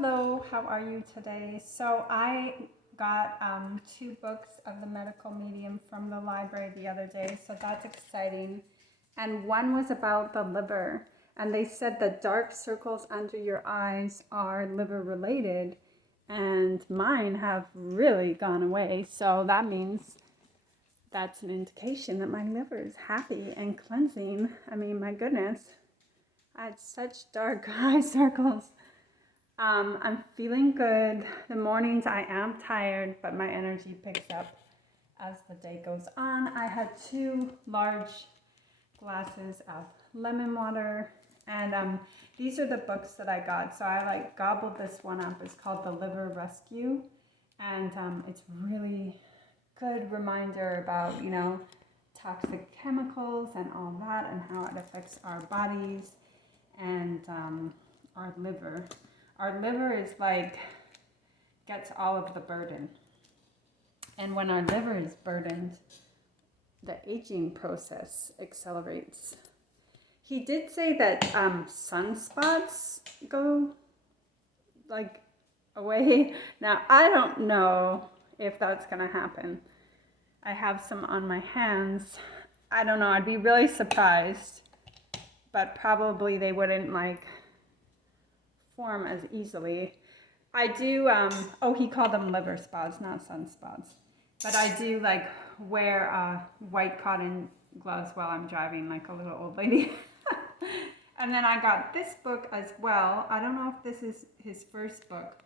Hello, how are you today? So I got 2 books of the medical medium from the library the other day, so that's exciting. And one was about the liver, and they said the dark circles under your eyes are liver related, and mine have really gone away. So that means that's an indication that my liver is happy and cleansing. I mean, my goodness, I had such dark eye circles. I'm feeling good. The mornings I am tired, but my energy picks up as the day goes on. I had 2 large glasses of lemon water, and these are the books that I got. So I gobbled this one up. It's called The Liver Rescue, and it's really good reminder about, toxic chemicals and all that and how it affects our bodies and our liver. Our liver is gets all of the burden. And when our liver is burdened, the aging process accelerates. He did say that sunspots go away. Now, I don't know if that's going to happen. I have some on my hands. I don't know. I'd be really surprised. But probably they wouldn't form as easily. I do, he called them liver spots, not sunspots. But I do wear white cotton gloves while I'm driving like a little old lady. And then I got this book as well. I don't know if this is his first book,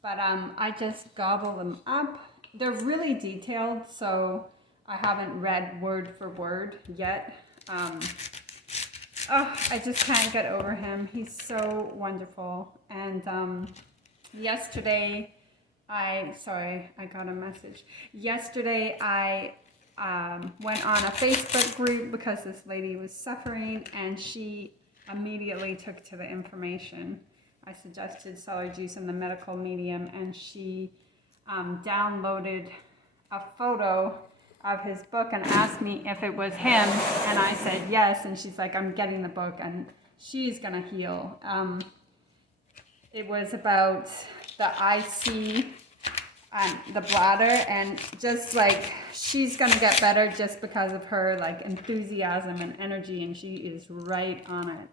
but I just gobble them up. They're really detailed, so I haven't read word for word yet. I just can't get over him. He's so wonderful. And yesterday, I got a message. Yesterday, I went on a Facebook group because this lady was suffering, and she immediately took to the information. I suggested celery juice and the medical medium, and she downloaded a photo of his book and asked me if it was him, and I said yes, and she's like, I'm getting the book and she's gonna heal. It was about the IC, the bladder, and just she's gonna get better just because of her enthusiasm and energy, and she is right on it.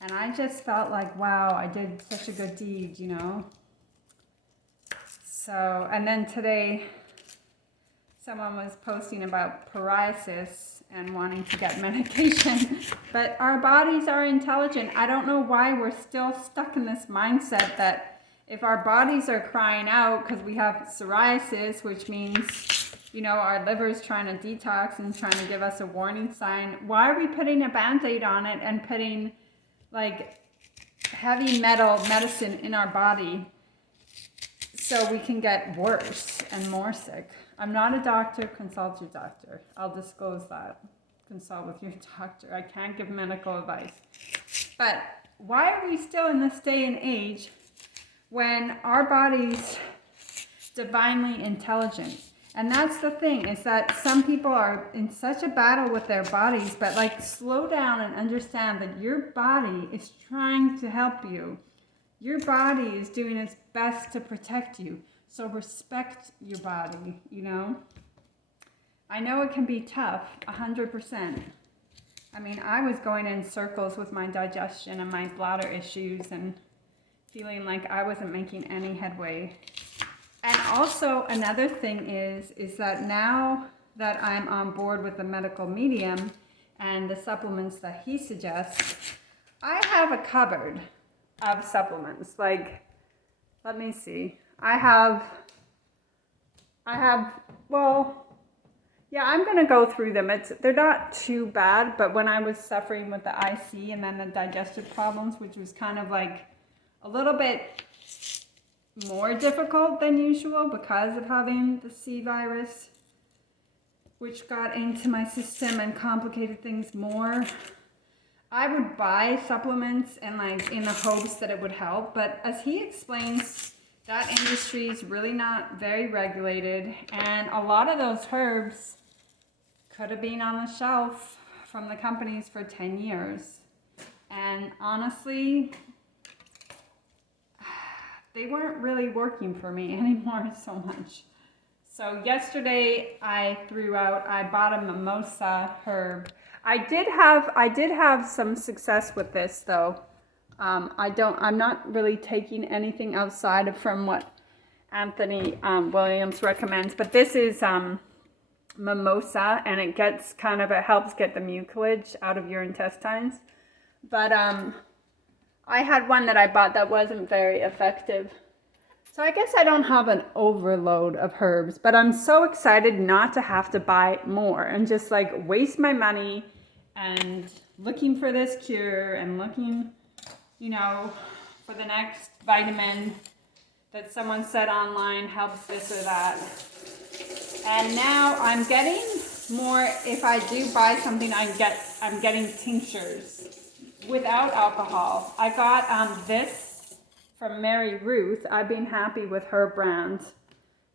And I just felt wow, I did such a good deed, So, and then today, someone was posting about psoriasis and wanting to get medication, but our bodies are intelligent. I don't know why we're still stuck in this mindset that if our bodies are crying out because we have psoriasis, which means, our liver's trying to detox and trying to give us a warning sign, why are we putting a Band-Aid on it and putting heavy metal medicine in our body so we can get worse and more sick? I'm not a doctor. Consult your doctor. I'll disclose that. Consult with your doctor. I can't give medical advice. But why are we still in this day and age when our body's divinely intelligent? And that's the thing, is that some people are in such a battle with their bodies, but slow down and understand that your body is trying to help you. Your body is doing its best to protect you. So respect your body, I know it can be tough, 100%. I mean, I was going in circles with my digestion and my bladder issues and feeling like I wasn't making any headway. And also another thing is that now that I'm on board with the medical medium and the supplements that he suggests, I have a cupboard of supplements. Let me see. I'm going to go through them. They're not too bad, but when I was suffering with the IC and then the digestive problems, which was kind of a little bit more difficult than usual because of having the C virus, which got into my system and complicated things more, I would buy supplements and in the hopes that it would help. But as he explains, that industry is really not very regulated, and a lot of those herbs could have been on the shelf from the companies for 10 years. And honestly, they weren't really working for me anymore so much. So yesterday I bought a mimosa herb. I did have some success with this though. I'm not really taking anything outside from what Anthony Williams recommends, but this is mimosa, and it helps get the mucilage out of your intestines. But I had one that I bought that wasn't very effective. So I guess I don't have an overload of herbs, but I'm so excited not to have to buy more and just like waste my money and looking for this cure and looking, for the next vitamin that someone said online helps this or that. And now I'm getting more, if I do buy something, I'm getting tinctures without alcohol. I got this from Mary Ruth. I've been happy with her brand,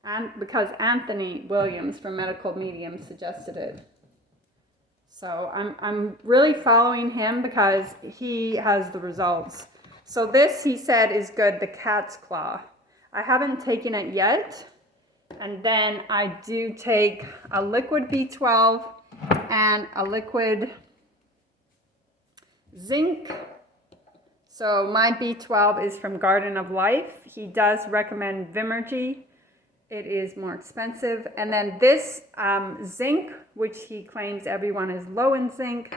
and because Anthony Williams from Medical Medium suggested it. So I'm really following him because he has the results. So this, he said, is good, the cat's claw. I haven't taken it yet. And then I do take a liquid B12 and a liquid zinc. So my B12 is from Garden of Life. He does recommend Vimergy. It is more expensive. And then this zinc, which he claims everyone is low in zinc,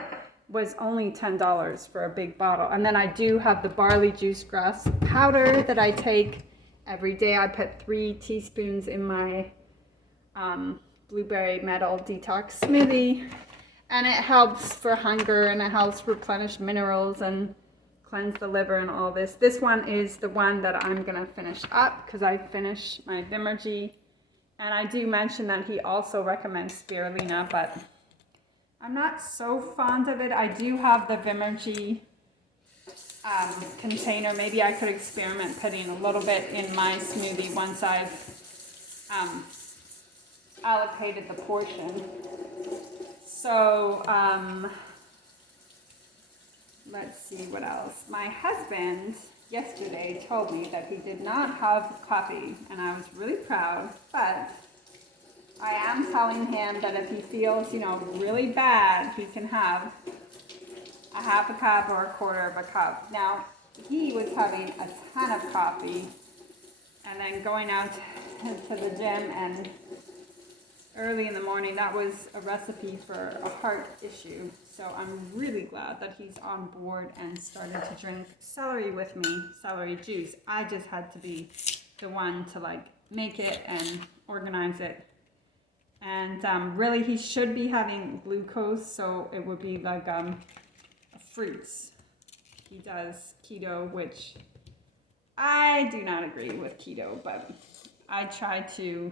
was only $10 for a big bottle. And then I do have the barley juice grass powder that I take every day. I put 3 teaspoons in my blueberry metal detox smoothie. And it helps for hunger, and it helps replenish minerals and cleanse the liver and all this. This one is the one that I'm going to finish up because I finished my Vimergy. And I do mention that he also recommends spirulina, but I'm not so fond of it. I do have the Vimergy container. Maybe I could experiment putting a little bit in my smoothie once I've allocated the portion. So let's see what else. My husband yesterday told me that he did not have coffee, and I was really proud, but I am telling him that if he feels, really bad, he can have a half a cup or a quarter of a cup. Now, he was having a ton of coffee and then going out to the gym, and early in the morning, that was a recipe for a heart issue. So I'm really glad that he's on board and started to drink celery with me, celery juice. I just had to be the one to make it and organize it. And really, he should be having glucose, so it would be like fruits. He does keto, which I do not agree with keto, but I try to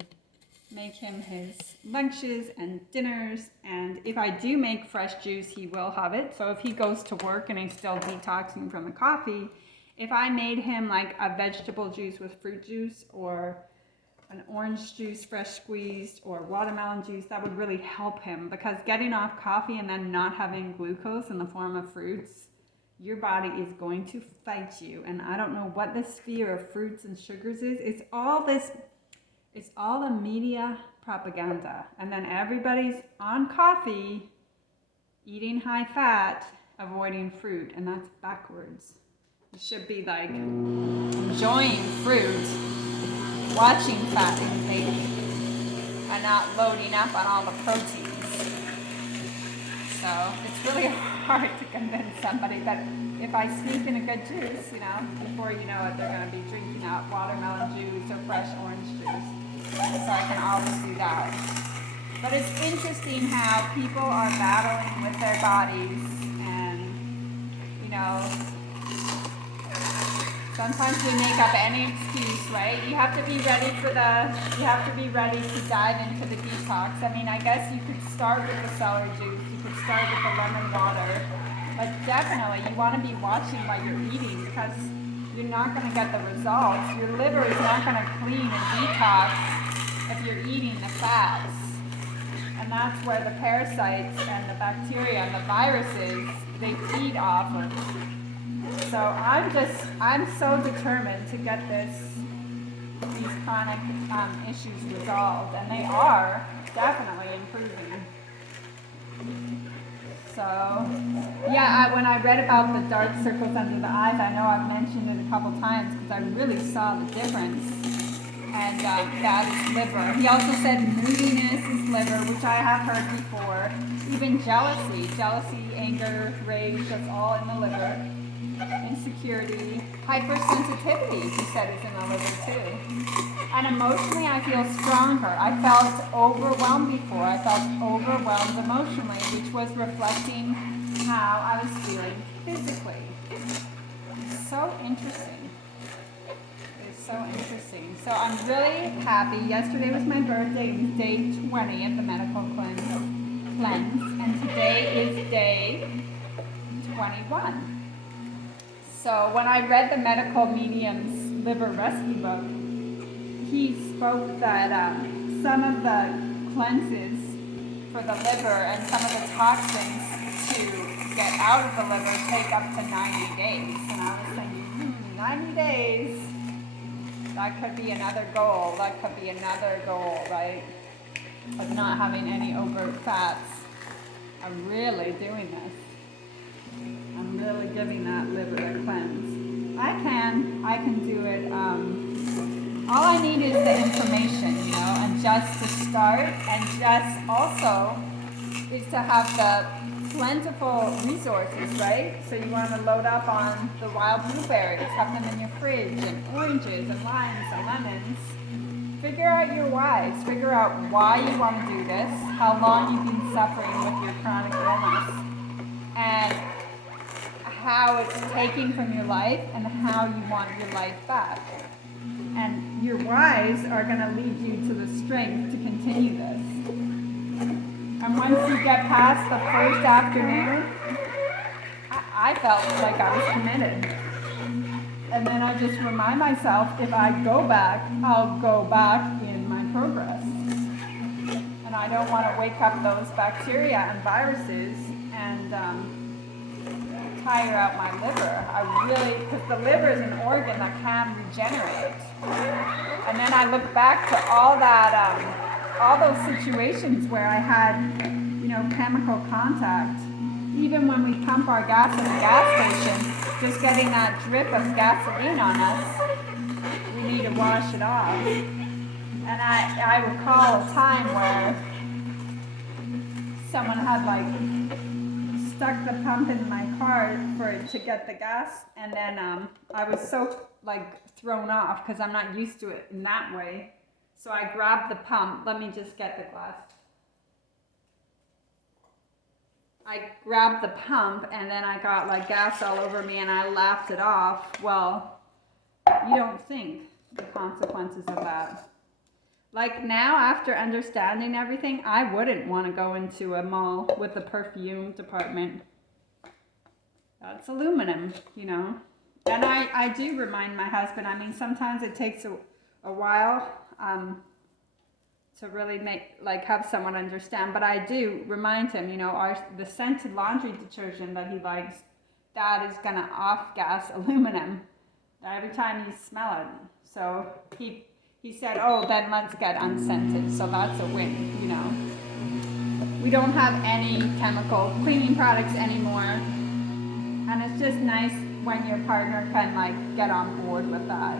make him his lunches and dinners, and if I do make fresh juice, he will have it. So if he goes to work and he's still detoxing from the coffee, if I made him like a vegetable juice with fruit juice, or an orange juice fresh squeezed, or watermelon juice, that would really help him, because getting off coffee and then not having glucose in the form of fruits, your body is going to fight you. And I don't know what this fear of fruits and sugars is. It's all the media propaganda. And then everybody's on coffee, eating high fat, avoiding fruit. And that's backwards. You should be like enjoying fruit, watching fat intake, and not loading up on all the proteins. So it's really hard to convince somebody, but if I sneak in a good juice, before you know it, they're going to be drinking out watermelon juice or fresh orange juice. So I can always do that. But it's interesting how people are battling with their bodies, and sometimes we make up any excuse, right? You have to be ready to dive into the detox. I mean, I guess you could start with the celery juice, you could start with the lemon water, but definitely you want to be watching what you're eating, because you're not going to get the results. Your liver is not going to clean and detox if you're eating the fats. And that's where the parasites and the bacteria and the viruses, they feed off of So I'm so determined to get these chronic issues resolved, and they are definitely improving. So, yeah, when I read about the dark circles under the eyes, I know I've mentioned it a couple times because I really saw the difference. And that is liver. He also said moodiness is liver, which I have heard before. Even jealousy, anger, rage, that's all in the liver. Insecurity, hypersensitivity, he said, is in the liver too. And emotionally, I feel stronger. I felt overwhelmed before. I felt overwhelmed emotionally, which was reflecting how I was feeling physically. It's so interesting. It's so interesting. So I'm really happy. Yesterday was my birthday. It was day 20 of the medical cleanse. And today is day 21. So when I read the medical medium's liver rescue book, he spoke that some of the cleanses for the liver and some of the toxins to get out of the liver take up to 90 days. And I was thinking, 90 days, that could be another goal. That could be another goal, right? Of not having any overt fats. I'm really doing this. I'm really giving that liver a cleanse. I can do it. All I need is the information, and just to start, and just also is to have the plentiful resources, right? So you want to load up on the wild blueberries, have them in your fridge, and oranges and limes and lemons. Figure out your whys. Figure out why you want to do this, how long you've been suffering with your chronic illness, and how it's taking from your life and how you want your life back. And your whys are going to lead you to the strength to continue this. And once you get past the first afternoon, I felt like I was committed. And then I just remind myself, if I go back, I'll go back in my progress. And I don't want to wake up those bacteria and viruses and tire out my liver. Because the liver is an organ that can regenerate. And then I look back to all that, all those situations where I had, chemical contact. Even when we pump our gas at the gas station, just getting that drip of gasoline on us, we need to wash it off. And I recall a time where someone had stuck the pump in my car for it to get the gas, and then I was so thrown off because I'm not used to it in that way. So I grabbed the pump. Let me just get the glass. I grabbed the pump and then I got gas all over me and I laughed it off. Well, you don't think the consequences of that. Now, after understanding everything, I wouldn't want to go into a mall with the perfume department. That's aluminum, And I do remind my husband, sometimes it takes a while to really have someone understand, but I do remind him, the scented laundry detergent that he likes, that is gonna off-gas aluminum every time you smell it. So he said, oh, then let's get unscented. So that's a win, We don't have any chemical cleaning products anymore. And it's just nice when your partner can get on board with that.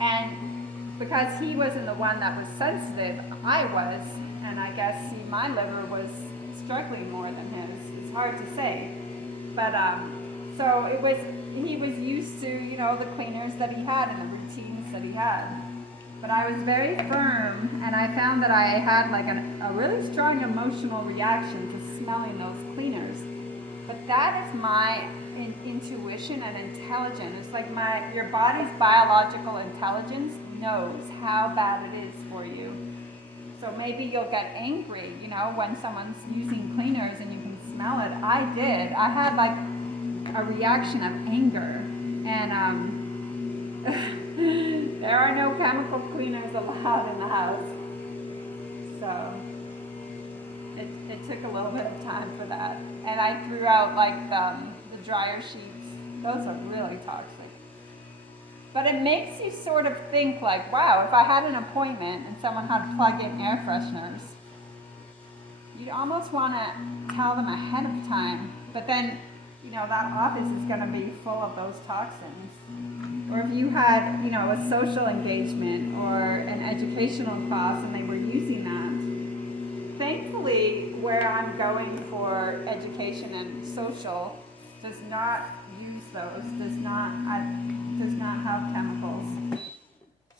And because he wasn't the one that was sensitive, I was. And I guess my liver was struggling more than his. It's hard to say. But so he was used to, the cleaners that he had and the routines that he had. But I was very firm, and I found that I had a really strong emotional reaction to smelling those cleaners. But that is my intuition and intelligence. It's your body's biological intelligence knows how bad it is for you. So maybe you'll get angry, when someone's using cleaners and you can smell it. I did. I had a reaction of anger, and there are no chemical cleaners allowed in the house. So it took a little bit of time for that. And I threw out the dryer sheets Those are really toxic. But it makes you sort of think like, wow, if I had an appointment and someone had plug-in air fresheners, you'd almost want to tell them ahead of time. But then, that office is going to be full of those toxins. Or if you had, a social engagement or an educational class and they were using that. Thankfully, where I'm going for education and social does not use those, does not have chemicals.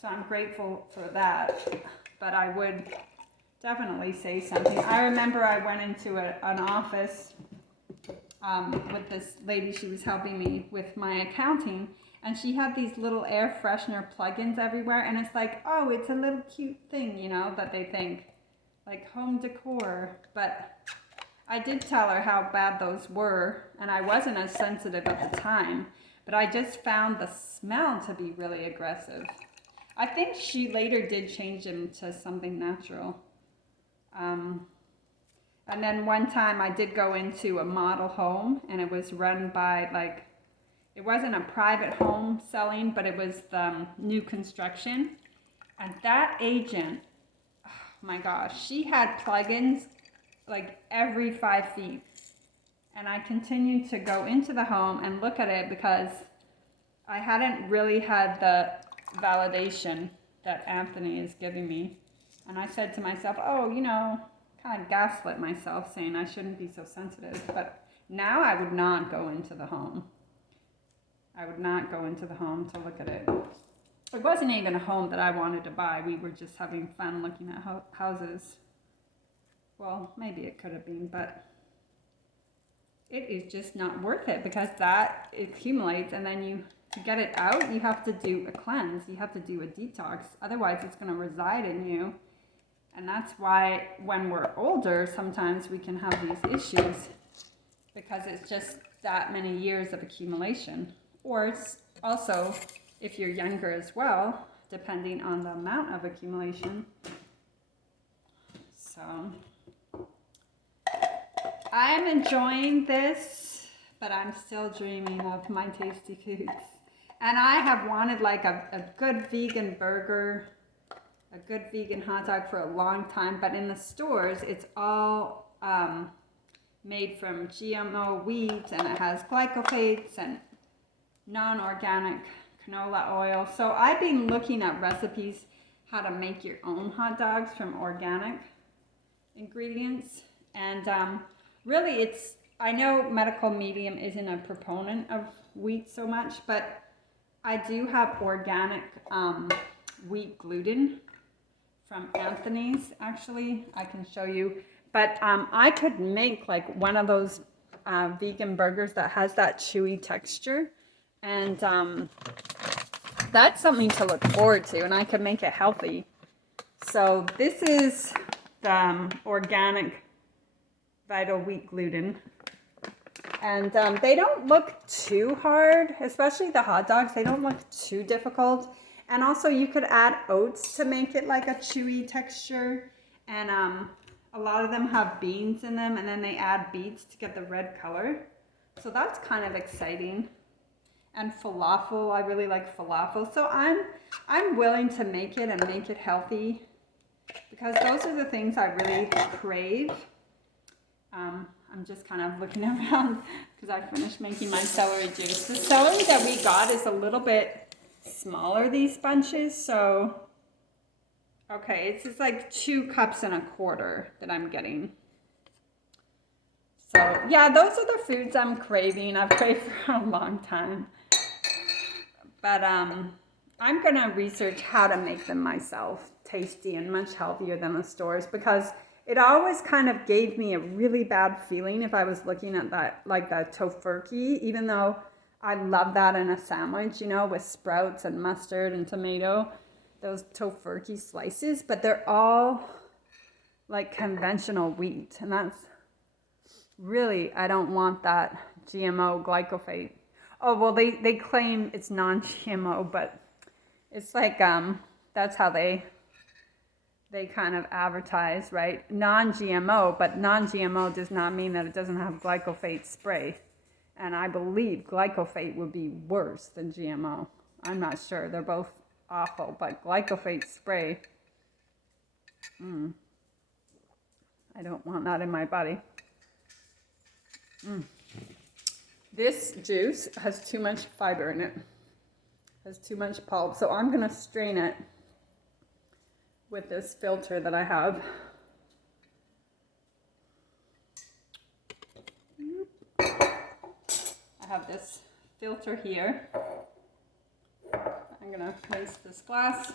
So I'm grateful for that. But I would definitely say something. I remember I went into an office with this lady. She was helping me with my accounting, and she had these little air freshener plugins everywhere, and it's like, oh, it's a little cute thing, that they think, like home decor. But I did tell her how bad those were, and I wasn't as sensitive at the time, but I just found the smell to be really aggressive. I think she later did change them to something natural. And then one time I did go into a model home, and it was run by it wasn't a private home selling, but it was the new construction. And that agent, oh my gosh, she had plugins like every 5 feet. And I continued to go into the home and look at it because I hadn't really had the validation that Anthony is giving me. And I said to myself, oh, kind of gaslit myself saying I shouldn't be so sensitive. But now I would not go into the home. I would not go into the home to look at it. It wasn't even a home that I wanted to buy. We were just having fun looking at houses. Well, maybe it could have been, but it is just not worth it because that accumulates, and then to get it out, you have to do a cleanse. You have to do a detox. Otherwise, it's going to reside in you. And that's why when we're older, sometimes we can have these issues because it's just that many years of accumulation. Or it's also, if you're younger as well, depending on the amount of accumulation. So I am enjoying this, but I'm still dreaming of my tasty foods. And I have wanted like a good vegan burger, a good vegan hot dog for a long time, but in the stores, it's all made from GMO wheat, and it has glycophates and non-organic canola oil. So I've been looking at recipes how to make your own hot dogs from organic ingredients. And really I know Medical Medium isn't a proponent of wheat so much, but I do have organic wheat gluten from Anthony's, actually. I can show you. But I could make like one of those vegan burgers that has that chewy texture. And that's something to look forward to, and I could make it healthy. So this is the organic Vital Wheat gluten. And they don't look too hard, especially the hot dogs. They don't look too difficult. And also you could add oats to make it like a chewy texture. And a lot of them have beans in them, and then they add beets to get the red color. So that's kind of exciting. And falafel, I really like falafel. So I'm willing to make it and make it healthy because those are the things I really crave. I'm just kind of looking around because I finished making my celery juice. The celery that we got is a little bit smaller, these bunches. So, okay, it's just like 2.25 cups that I'm getting. So, yeah, those are the foods I'm craving. I've craved for a long time. But I'm going to research how to make them myself tasty and much healthier than the stores because it always kind of gave me a really bad feeling if I was looking at that, like the tofurkey, even though I love that in a sandwich, with sprouts and mustard and tomato, those tofurkey slices, but they're all like conventional wheat. And that's really, I don't want that GMO glyphosate. Oh, well, they claim it's non-GMO, but it's like, that's how they kind of advertise, right? Non-GMO, but non-GMO does not mean that it doesn't have glyphosate spray. And I believe glyphosate would be worse than GMO. I'm not sure. They're both awful, but glyphosate spray, I don't want that in my body. This juice has too much fiber in it. Has too much pulp. So I'm going to strain it with this filter that I have. I have this filter here. I'm going to place this glass.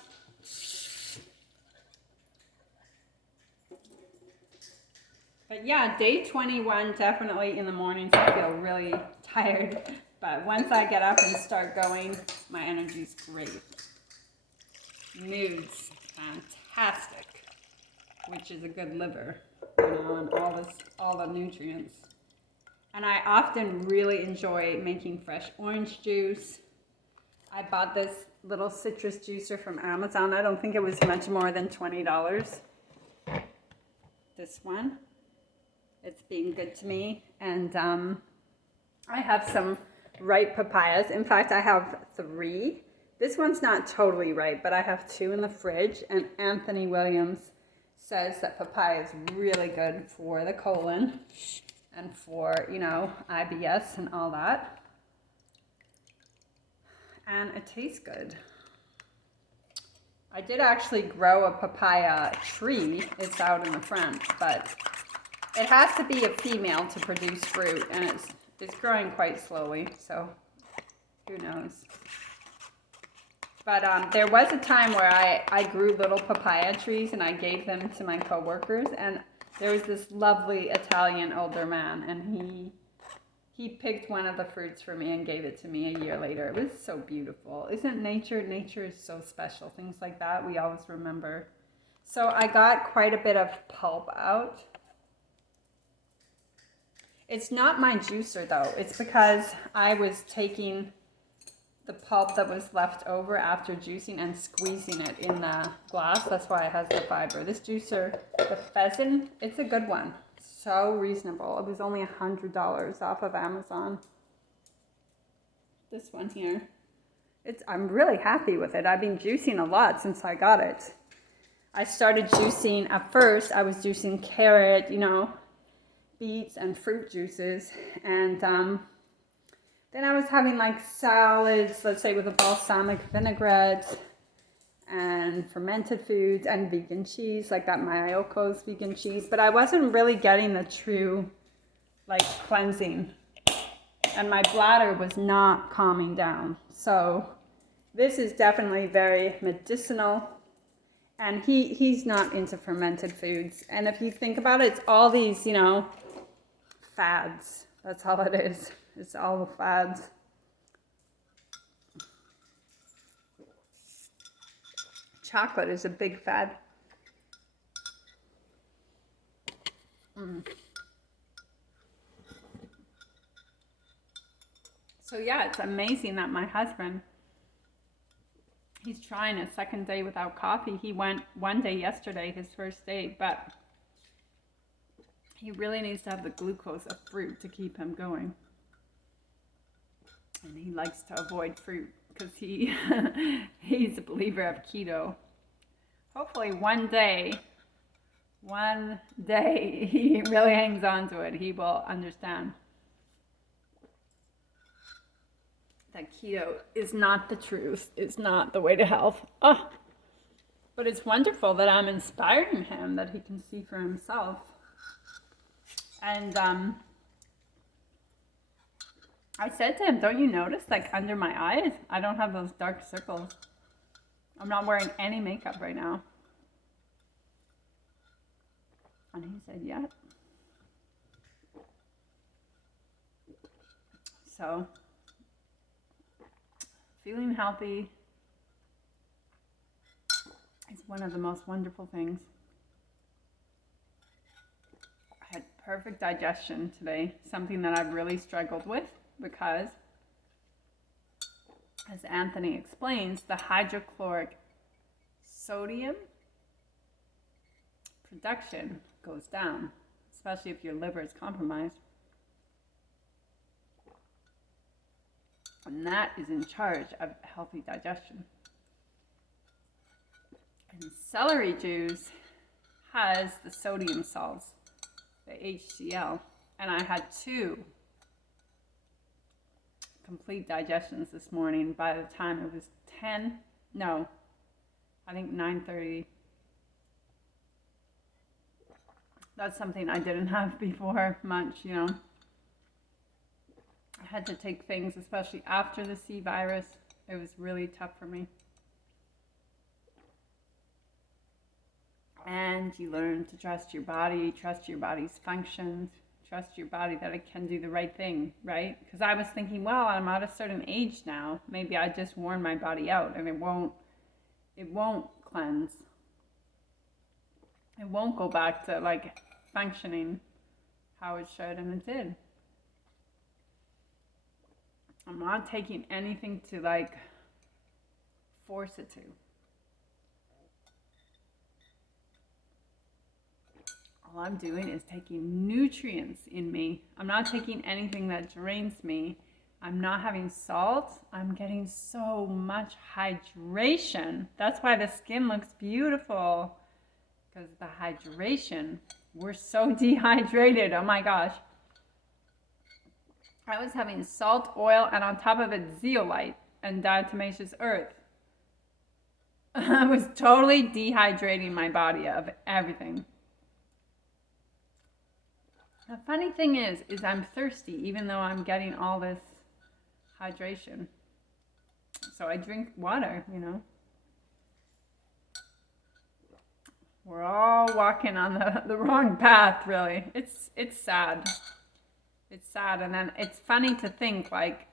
But yeah, day 21, definitely in the mornings I feel really tired. But once I get up and start going, my energy's great. Mood's fantastic, which is a good liver, you know, and all the nutrients. And I often really enjoy making fresh orange juice. I bought this little citrus juicer from Amazon. I don't think it was much more than $20. This one. It's being good to me. And I have some ripe papayas. In fact, I have 3. This one's not totally ripe, but I have 2 in the fridge. And Anthony Williams says that papaya is really good for the colon and for, you know, IBS and all that. And it tastes good. I did actually grow a papaya tree. It's out in the front, but it has to be a female to produce fruit, and it's growing quite slowly, so who knows. But there was a time where I grew little papaya trees, and I gave them to my coworkers, and there was this lovely Italian older man, and he picked one of the fruits for me and gave it to me a year later. It was so beautiful. Isn't nature is so special. Things like that we always remember. So I got quite a bit of pulp out. It's not my juicer though. It's because I was taking the pulp that was left over after juicing and squeezing it in the glass. That's why it has the fiber. This juicer, the Pheasant, it's a good one. So reasonable. It was only $100 off of Amazon. This one here. I'm really happy with it. I've been juicing a lot since I got it. I started juicing, at first I was juicing carrot, you know, beets and fruit juices, and then I was having like salads, let's say with a balsamic vinaigrette and fermented foods and vegan cheese, like that Mayoko's vegan cheese, but I wasn't really getting the true like cleansing, and my bladder was not calming down. So this is definitely very medicinal. And he's not into fermented foods. And if you think about it, it's all these, you know, fads. That's all it is. It's all the fads. Chocolate is a big fad. So yeah, it's amazing that my husband, he's trying a second day without coffee. He went one day yesterday, his first day, but he really needs to have the glucose of fruit to keep him going. And he likes to avoid fruit because he's a believer of keto. Hopefully one day he really hangs on to it, he will understand that keto is not the truth. It's not the way to health. Oh, but it's wonderful that I'm inspiring him, that he can see for himself. And I said to him, don't you notice, like under my eyes, I don't have those dark circles. I'm not wearing any makeup right now. And he said, yeah. So, feeling healthy is one of the most wonderful things. I had perfect digestion today, something that I've really struggled with because, as Anthony explains, the hydrochloric sodium production goes down, especially if your liver is compromised. And that is in charge of healthy digestion. And celery juice has the sodium salts, the HCl. And I had 2 complete digestions this morning by the time it was 9:30. That's something I didn't have before much, you know. I had to take things, especially after the C virus. It was really tough for me. And you learn to trust your body, trust your body's functions, trust your body that it can do the right thing, right? Because I was thinking, well, I'm at a certain age now. Maybe I just worn my body out and it won't cleanse. It won't go back to like functioning how it should, and it did. I'm not taking anything to like force it to. All I'm doing is taking nutrients in me. I'm not taking anything that drains me. I'm not having salt. I'm getting so much hydration. That's why the skin looks beautiful. Because the hydration. We're so dehydrated. Oh my gosh. I was having salt, oil, and on top of it, zeolite and diatomaceous earth. I was totally dehydrating my body of everything. The funny thing is I'm thirsty even though I'm getting all this hydration. So I drink water, you know. We're all walking on the wrong path, really. It's sad. It's sad, and then it's funny to think, like,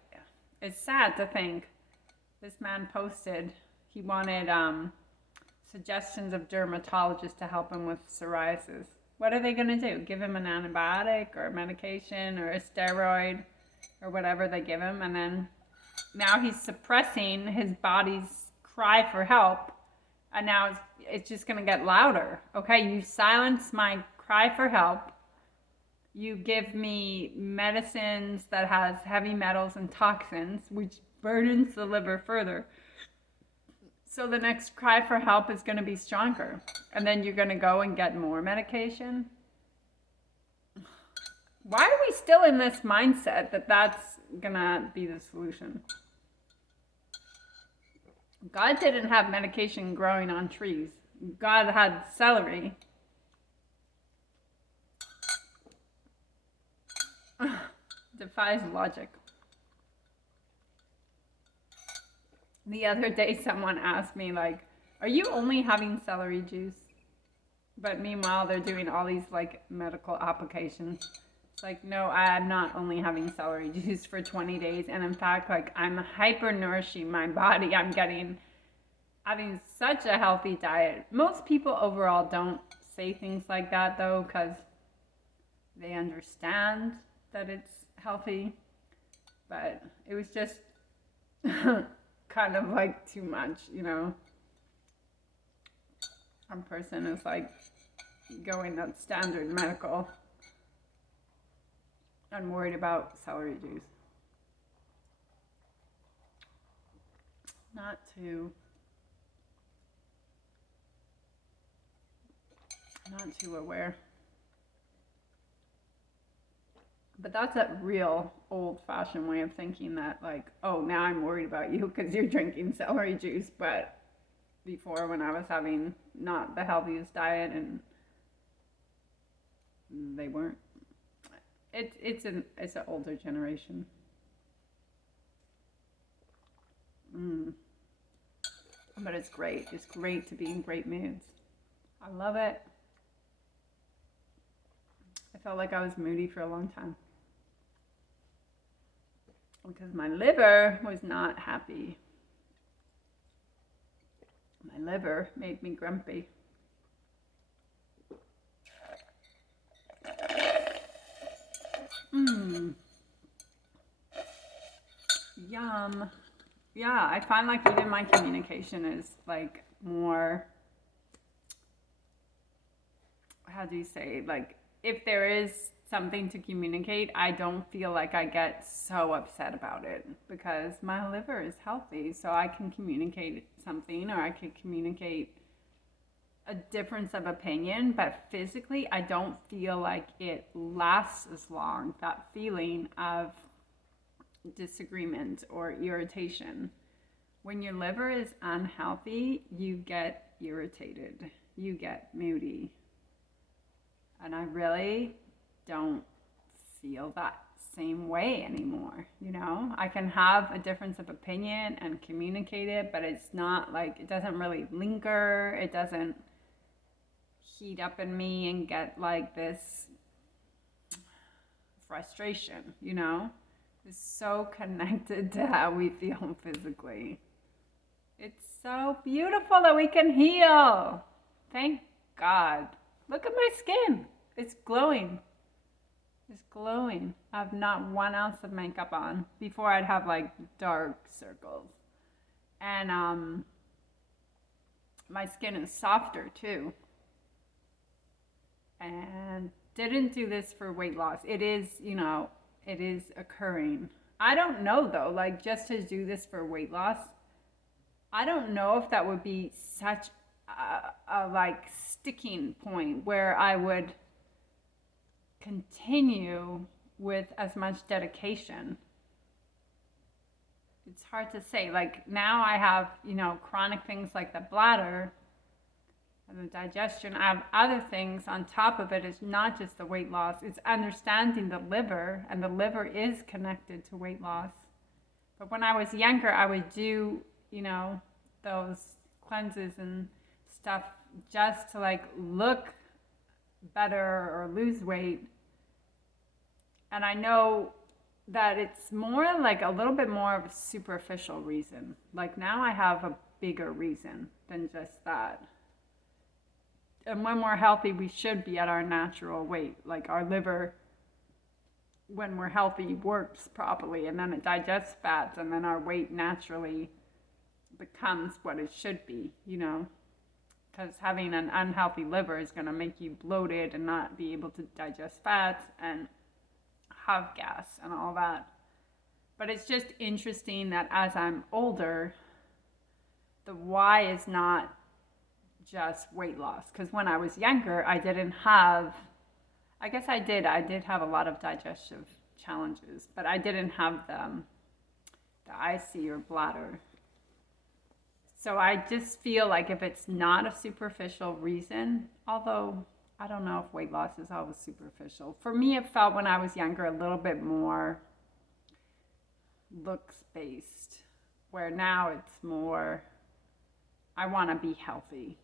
it's sad to think this man posted, he wanted suggestions of dermatologists to help him with psoriasis. What are they going to do? Give him an antibiotic or a medication or a steroid or whatever they give him, and then now he's suppressing his body's cry for help, and now it's just going to get louder. Okay, you silence my cry for help. You give me medicines that has heavy metals and toxins, which burdens the liver further. So the next cry for help is going to be stronger. And then you're going to go and get more medication. Why are we still in this mindset that that's going to be the solution? God didn't have medication growing on trees. God had celery. Defies logic. The other day someone asked me, like, are you only having celery juice? But meanwhile they're doing all these like medical applications. It's like, no, I'm not only having celery juice for 20 days. And in fact, like, I'm hyper nourishing my body. I'm having such a healthy diet. Most people overall don't say things like that though, because they understand that it's healthy, but it was just kind of like too much, you know. One person is like going that standard medical. I'm worried about celery juice. Not too aware. But that's a real old-fashioned way of thinking that, like, oh, now I'm worried about you because you're drinking celery juice. But before, when I was having not the healthiest diet, and they weren't. It's an older generation. But it's great. It's great to be in great moods. I love it. I felt like I was moody for a long time. Because my liver was not happy. My liver made me grumpy. Yum. Yeah, I find like even my communication is like more, how do you say, like, if there is something to communicate, I don't feel like I get so upset about it because my liver is healthy. So I can communicate something, or I could communicate a difference of opinion, but physically I don't feel like it lasts as long, that feeling of disagreement or irritation. When your liver is unhealthy, you get irritated, you get moody. And I really don't feel that same way anymore. You know, I can have a difference of opinion and communicate it, but it's not like, it doesn't really linger. It doesn't heat up in me and get like this frustration, you know? It's so connected to how we feel physically. It's so beautiful that we can heal. Thank God. Look at my skin. It's glowing. It's glowing. I have not 1 ounce of makeup on. Before I'd have like dark circles. And my skin is softer too. And didn't do this for weight loss. It is, you know, it is occurring. I don't know though, like just to do this for weight loss, I don't know if that would be such a like sticking point where I would continue with as much dedication. It's hard to say. Like now I have, you know, chronic things like the bladder and the digestion. I have other things on top of it. It's not just the weight loss. It's understanding the liver, and the liver is connected to weight loss. But when I was younger, I would do, you know, those cleanses and stuff just to like look better or lose weight. And I know that it's more like a little bit more of a superficial reason. Like now I have a bigger reason than just that. And when we're healthy, we should be at our natural weight. Like our liver, when we're healthy, works properly, and then it digests fats, and then our weight naturally becomes what it should be, you know, because having an unhealthy liver is going to make you bloated and not be able to digest fats and have gas and all that. But it's just interesting that as I'm older, the why is not just weight loss. Because when I was younger, I didn't have, I guess I did have a lot of digestive challenges, but I didn't have the IC or bladder. So I just feel like if it's not a superficial reason, although I don't know if weight loss is always superficial. For me, it felt when I was younger a little bit more looks based, where now it's more, I want to be healthy.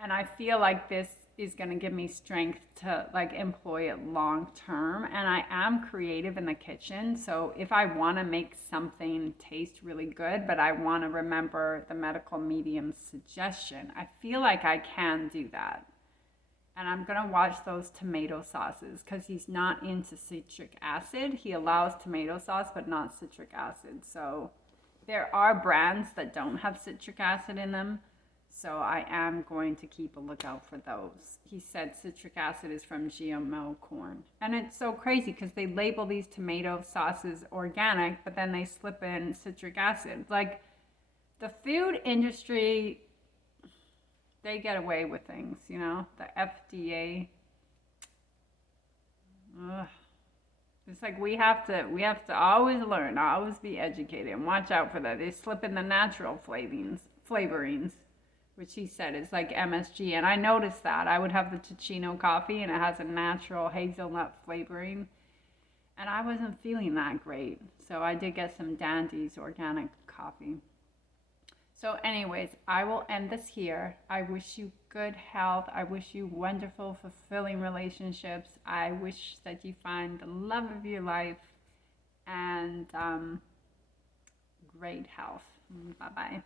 And I feel like this is going to give me strength to like employ it long term. And I am creative in the kitchen. So if I want to make something taste really good, but I want to remember the medical medium's suggestion, I feel like I can do that. And I'm going to watch those tomato sauces because he's not into citric acid. He allows tomato sauce, but not citric acid. So there are brands that don't have citric acid in them. So I am going to keep a lookout for those. He said citric acid is from GMO corn. And it's so crazy because they label these tomato sauces organic, but then they slip in citric acid. Like the food industry, they get away with things, you know, the FDA. Ugh. It's like we have to always learn, always be educated, and watch out for that. They slip in the natural flavorings, which he said is like MSG. And I noticed that. I would have the Ticino coffee and it has a natural hazelnut flavoring. And I wasn't feeling that great. So I did get some Dandy's organic coffee. So anyways, I will end this here. I wish you good health. I wish you wonderful, fulfilling relationships. I wish that you find the love of your life and great health. Bye-bye.